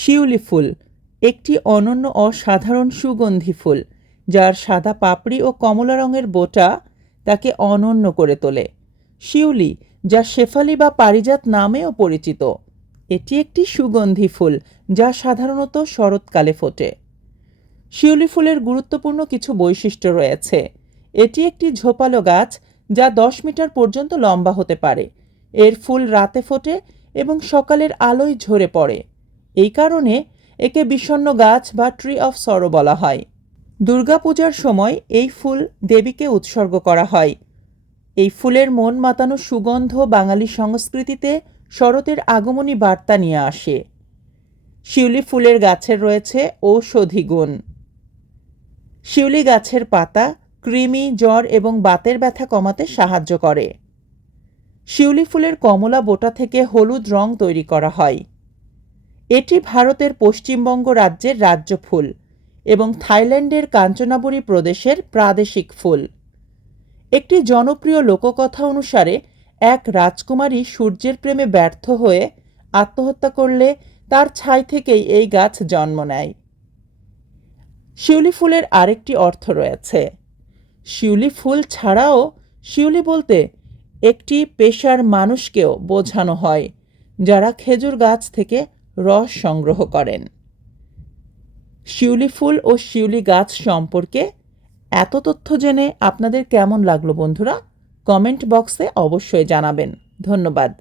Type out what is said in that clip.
শিউলি ফুল, একটি অনন্য অসাধারণ সুগন্ধি ফুল, যার সাদা পাপড়ি ও কমলা রঙের বোটা তাকে অনন্য করে তোলে। শিউলি, যা শেফালি বা পারিজাত নামেও পরিচিত। এটি একটি সুগন্ধি ফুল, যা সাধারণত শরৎকালে ফোটে। শিউলি ফুলের গুরুত্বপূর্ণ কিছু বৈশিষ্ট্য রয়েছে। এটি একটি ঝোপালো গাছ, যা দশ মিটার পর্যন্ত লম্বা হতে পারে। এর ফুল রাতে ফোটে এবং সকালের আলোয় ঝরে পড়ে। এই কারণে একে বিষণ্ন গাছ বা ট্রি অফ সরো বলা হয়। দুর্গাপূজার সময় এই ফুল দেবীকে উৎসর্গ করা হয়। এই ফুলের মন মাতানো সুগন্ধ বাঙালি সংস্কৃতিতে শরতের আগমনী বার্তা নিয়ে আসে। শিউলি ফুলের গাছের রয়েছে ঔষধি গুণ। শিউলি গাছের পাতা কৃমি, জ্বর এবং বাতের ব্যথা কমাতে সাহায্য করে। শিউলি ফুলের কমলা বোটা থেকে হলুদ রং তৈরি করা হয়। এটি ভারতের পশ্চিমবঙ্গ রাজ্যের রাজ্য ফুল এবং থাইল্যান্ডের কাঞ্চনাবুরি প্রদেশের প্রাদেশিক ফুল। একটি জনপ্রিয় লোককথা অনুসারে, এক রাজকুমারী সূর্যের প্রেমে ব্যর্থ হয়ে আত্মহত্যা করলে তার ছাই থেকেই এই গাছ জন্ম নেয়। শিউলি ফুলের আরেকটি অর্থ রয়েছে। শিউলি ফুল ছাড়াও শিউলি বলতে একটি পেশার মানুষকেও বোঝানো হয়, যারা খেজুর গাছ থেকে রস সংগ্রহ করেন। শিউলি ফুল ও শিউলি গাছ সম্পর্কে এত তথ্য জেনে আপনাদের কেমন লাগল বন্ধুরা? কমেন্ট বক্সে অবশ্যই জানাবেন। ধন্যবাদ।